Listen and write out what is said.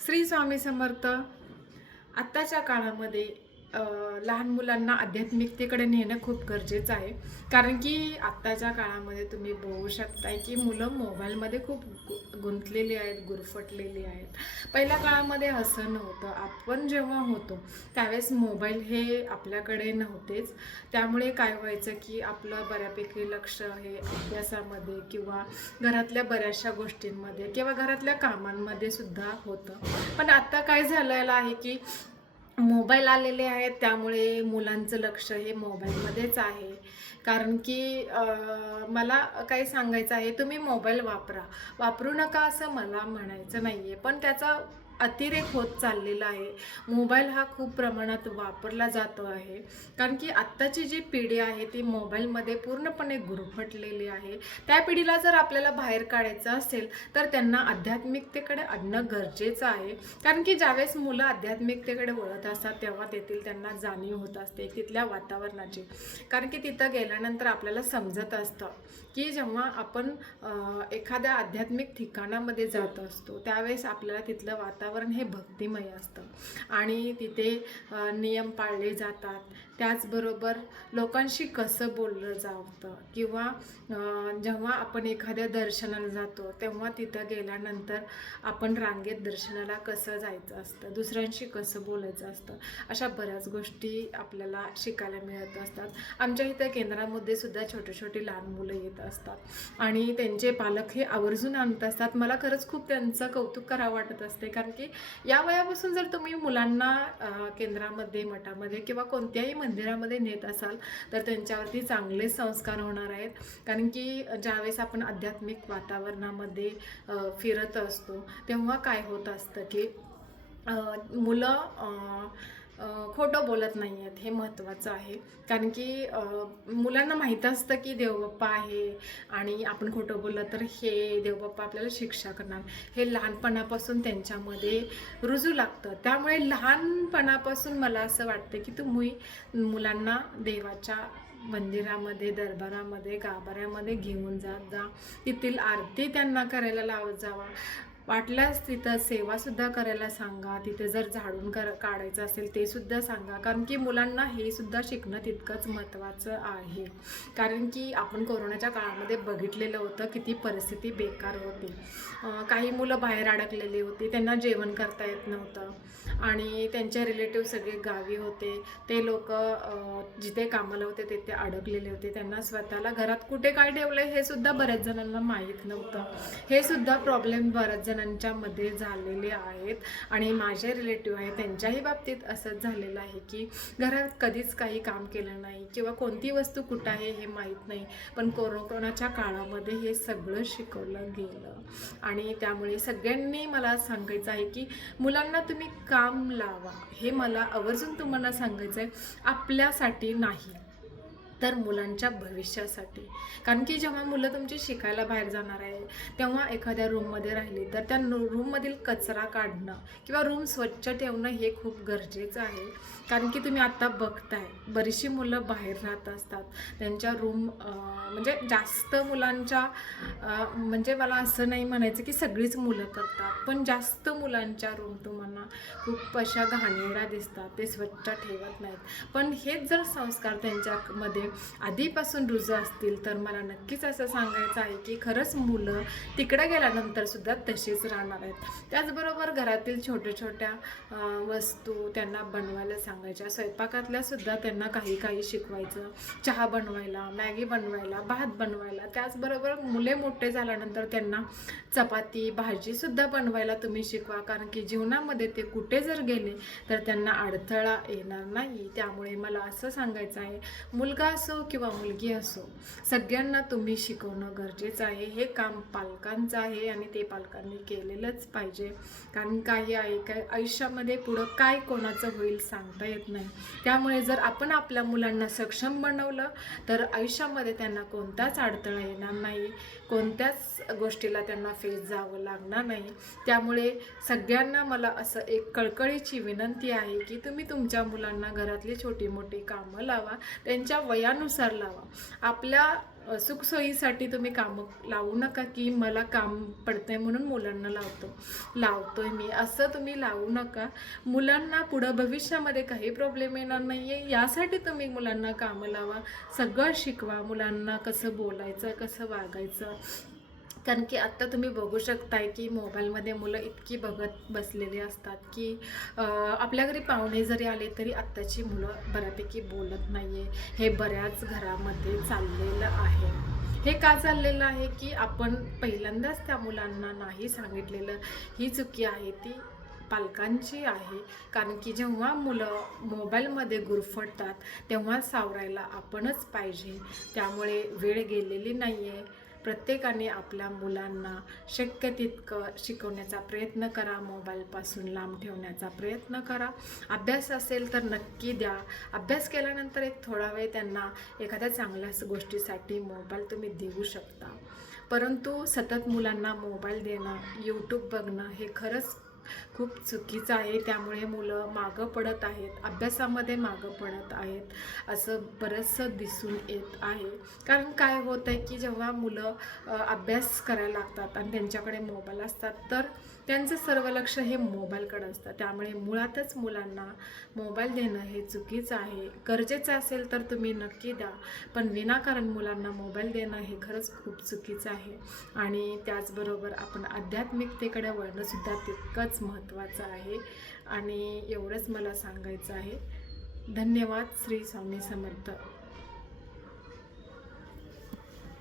श्री स्वामी समर्थ आत्ताच्या काळामध्ये लहान मुलांना आध्यात्मिकतेकडे नेणं खूप गरजेचं आहे. कारण की आत्ताच्या काळामध्ये तुम्ही बघू शकताय की मुलं मोबाईलमध्ये खूप गु- गुंतलेली आहेत गुरफटलेली आहेत. पहिल्या काळामध्ये असं नव्हतं. आपण जेव्हा होतो त्यावेळेस मोबाईल हे आपल्याकडे नव्हतेच. त्यामुळे काय व्हायचं की आपलं बऱ्यापैकी लक्ष हे अभ्यासामध्ये किंवा घरातल्या बऱ्याचशा गोष्टींमध्ये किंवा घरातल्या कामांमध्ये सुद्धा होतं. पण आत्ता काय झालेलं आहे की मोबाईल आलेले आहेत त्यामुळे मुलांचं लक्ष हे मोबाईलमध्येच आहे. कारण की मला काही सांगायचं आहे तुम्ही मोबाईल वापरा. वापरू नका असं मला म्हणायचं नाही आहे पण त्याचा अतिरेक होत चाललेला आहे. मोबाईल हा खूप प्रमाणात वापरला जातो आहे. कारण की आत्ताची जी पिढी आहे ती मोबाईलमध्ये पूर्णपणे गुरफटलेली आहे. त्या पिढीला जर आपल्याला बाहेर काढायचं असेल तर त्यांना आध्यात्मिकतेकडे आणणं गरजेचं आहे. कारण की ज्यावेळेस मुलं आध्यात्मिकतेकडे वळत असतात तेव्हा तेथील त्यांना जाणीव होत असते तिथल्या वातावरणाची. कारण की तिथं गेल्यानंतर आपल्याला समजत असतं की जेव्हा आपण एखाद्या आध्यात्मिक ठिकाणामध्ये जात असतो त्यावेळेस आपल्याला तिथलं वातावरण हे भक्तिमय असतं. आणि तिथे नियम पाळले जातात. त्याचबरोबर लोकांशी कसं बोललं जातं? किंवा जेव्हा आपण एखाद्या दर्शनाला जातो तेव्हा तिथं गेल्यानंतर आपण रांगेत दर्शनाला कसं जायचं असतं? दुसऱ्यांशी कसं बोलायचं असतं? अशा बऱ्याच गोष्टी आपल्याला शिकायला मिळत असतात. आमच्या इथं केंद्रामध्ये सुद्धा छोटे छोटे लहान मुलं येत असतात. आणि त्यांचे पालक हे आवर्जून आणत असतात. मला खरंच खूप त्यांचं कौतुक करावं वाटत असते. कारण की या वयापासून जर तुम्ही मुलांना केंद्रामध्ये मठामध्ये किंवा कोणत्याही मंदिरामध्ये नेत असाल तर त्यांच्यावरती चांगले संस्कार होणार आहेत. कारण की ज्यावेळेस आपण आध्यात्मिक वातावरणामध्ये फिरत असतो तेव्हा काय होत असतं की मुलं खोटं बोलत नाही आहेत हे महत्त्वाचं आहे. कारण की मुलांना माहीत असतं की देवबाप्पा आहे आणि आपण खोटं बोललं तर हे देवबाप्पा आपल्याला शिक्षा करणार. हे लहानपणापासून त्यांच्यामध्ये रुजू लागतं. त्यामुळे लहानपणापासून मला असं वाटतं की तुम्ही मुलांना देवाच्या मंदिरामध्ये दरबारामध्ये गाभाऱ्यामध्ये घेऊन जात जा. तेथील आरती त्यांना करायला लावत जावा. वाटल्यास तिथं सेवासुद्धा करायला सांगा तिथे जर झाडून कर काढायचं असेल ते सुद्धा सांगा. कारण की मुलांना हे सुद्धा शिकणं तितकंच महत्त्वाचं आहे. कारण की आपण कोरोनाच्या काळामध्ये बघितलेलं होतं किती परिस्थिती बेकार होती. काही मुलं बाहेर अडकलेली होती त्यांना जेवण करता येत नव्हतं. आणि त्यांचे रिलेटिव्ह सगळे गावी होते. ते लोक जिथे कामाला होते तिथे अडकलेले होते. त्यांना स्वतःला घरात कुठे काय ठेवलं हे सुद्धा बऱ्याच जणांना माहीत नव्हतं. हे सुद्धा प्रॉब्लेम बऱ्याच जण जणांच्यामध्ये झालेले आहेत. आणि माझे रिलेटिव्ह आहेत त्यांच्याही बाबतीत असंच झालेलं आहे की घरात कधीच काही काम केलं नाही किंवा कोणती वस्तू कुठं आहे हे माहीत नाही. पण कोरोनाच्या काळामध्ये हे सगळं शिकवलं गेलं. आणि त्यामुळे सगळ्यांनी मला सांगायचं आहे की मुलांना तुम्ही काम लावा. हे मला आवर्जून तुम्हाला सांगायचं आहे आपल्यासाठी नाही. तर मुलांच्या भविष्यासाठी. कारण की जेव्हा मुलं तुमची शिकायला बाहेर जाणार आहे तेव्हा एखाद्या रूममध्ये राहिली तर त्या रूममधील कचरा काढणं किंवा रूम स्वच्छ ठेवणं हे खूप गरजेचं आहे. कारण की तुम्ही आत्ता बघताय बरीचशी मुलं बाहेर राहत असतात. त्यांच्या रूम म्हणजे जास्त मुलांच्या म्हणजे मला असं नाही म्हणायचं की सगळीच मुलं करतात पण जास्त मुलांच्या रूम तुम्हाला खूप अशा घाणेरड्या दिसतात ते स्वच्छ ठेवत नाहीत. पण हेच जर संस्कार त्यांच्यामध्ये आधीपासून रुजू असतील तर मला नक्कीच असं सांगायचं आहे की खरंच मुलं तिकडं गेल्यानंतर सुद्धा तशीच राहणार आहेत. त्याचबरोबर घरातील छोट्या छोट्या वस्तू त्यांना बनवायला सांगायच्या. स्वयंपाकातल्या सुद्धा त्यांना काही काही शिकवायचं. चहा बनवायला मॅगी बनवायला भात बनवायला. त्याचबरोबर मुले मोठे झाल्यानंतर त्यांना चपाती भाजीसुद्धा बनवायला तुम्ही शिकवा. कारण की जीवनामध्ये ते कुठे जर गेले तर त्यांना अडथळा येणार नाही. त्यामुळे मला असं सांगायचं आहे मुलगा असो किंवा मुलगी असो सगळ्यांना तुम्ही शिकवणं गरजेचं आहे. हे काम पालकांचं आहे आणि ते पालकांनी केलेलंच पाहिजे. कारण काही आहे काय आयुष्यामध्ये पुढं काय कोणाचं होईल सांगता येत नाही. त्यामुळे जर आपण आपल्या मुलांना सक्षम बनवलं तर आयुष्यामध्ये त्यांना कोणताच अडथळा येणार नाही. कोणत्याच गोष्टीला त्यांना फेस जावं लागणार नाही. त्यामुळे सगळ्यांना मला असं एक कळकळीची विनंती आहे की तुम्ही तुमच्या मुलांना घरातली छोटी मोठी कामं लावा. त्यांच्या वया त्यानुसार लावा आपल्या सुखसोयीसाठी तुम्ही कामं लावू नका की मला काम पडतंय म्हणून मुलांना लावतो लावतोय मी. असं तुम्ही लावू नका. मुलांना पुढं भविष्यामध्ये काही प्रॉब्लेम येणार नाही आहे यासाठी तुम्ही मुलांना कामं लावा सगळं शिकवा. मुलांना कसं बोलायचं कसं वागायचं कारण की आत्ता तुम्ही बघू शकताय की मोबाईलमध्ये मुलं इतकी बघत बसलेली असतात की आपल्या घरी पाहुणे जरी आले तरी आत्ताची मुलं बऱ्यापैकी बोलत नाही आहे हे बऱ्याच घरामध्ये चाललेलं आहे. हे का चाललेलं आहे की आपण पहिल्यांदाच त्या मुलांना नाही सांगितलेलं? ही चुकी आहे ती पालकांची आहे. कारण की जेव्हा मुलं मोबाईलमध्ये गुरफटतात तेव्हा सावरायला आपणच पाहिजे. त्यामुळे वेळ गेलेली नाही आहे प्रत्येकाने आपल्या मुलांना शक्य तितकं शिकवण्याचा प्रयत्न करा मोबाईलपासून लांब ठेवण्याचा प्रयत्न करा. अभ्यास असेल तर नक्की द्या. अभ्यास केल्यानंतर एक थोडा वेळ त्यांना एखाद्या चांगल्या गोष्टीसाठी मोबाईल तुम्ही देऊ शकता. परंतु सतत मुलांना मोबाईल देणं यूट्यूब बघणं हे खरंच खूप चुकीचं आहे. त्यामुळे मुलं मागं पडत आहेत. अभ्यासामध्ये मागं पडत आहेत. असं बरंचसं दिसून येत आहे. कारण काय होतं आहे की जेव्हा मुलं अभ्यास करायला लागतात आणि त्यांच्याकडे मोबाईल असतात तर त्यांचं सर्व लक्ष हे मोबाईलकडे असतं. त्यामुळे मुळातच मुलांना मोबाईल देणं हे चुकीचं आहे. गरजेचं असेल तर तुम्ही नक्की द्या. पण विनाकारण मुलांना मोबाईल देणं हे खरंच खूप चुकीचं आहे. आणि त्याचबरोबर आपण आध्यात्मिकतेकडे वळणंसुद्धा तितकंच महत्त्वाचं आहे. आणि एवढंच मला सांगायचं आहे. धन्यवाद. श्री स्वामी समर्थ.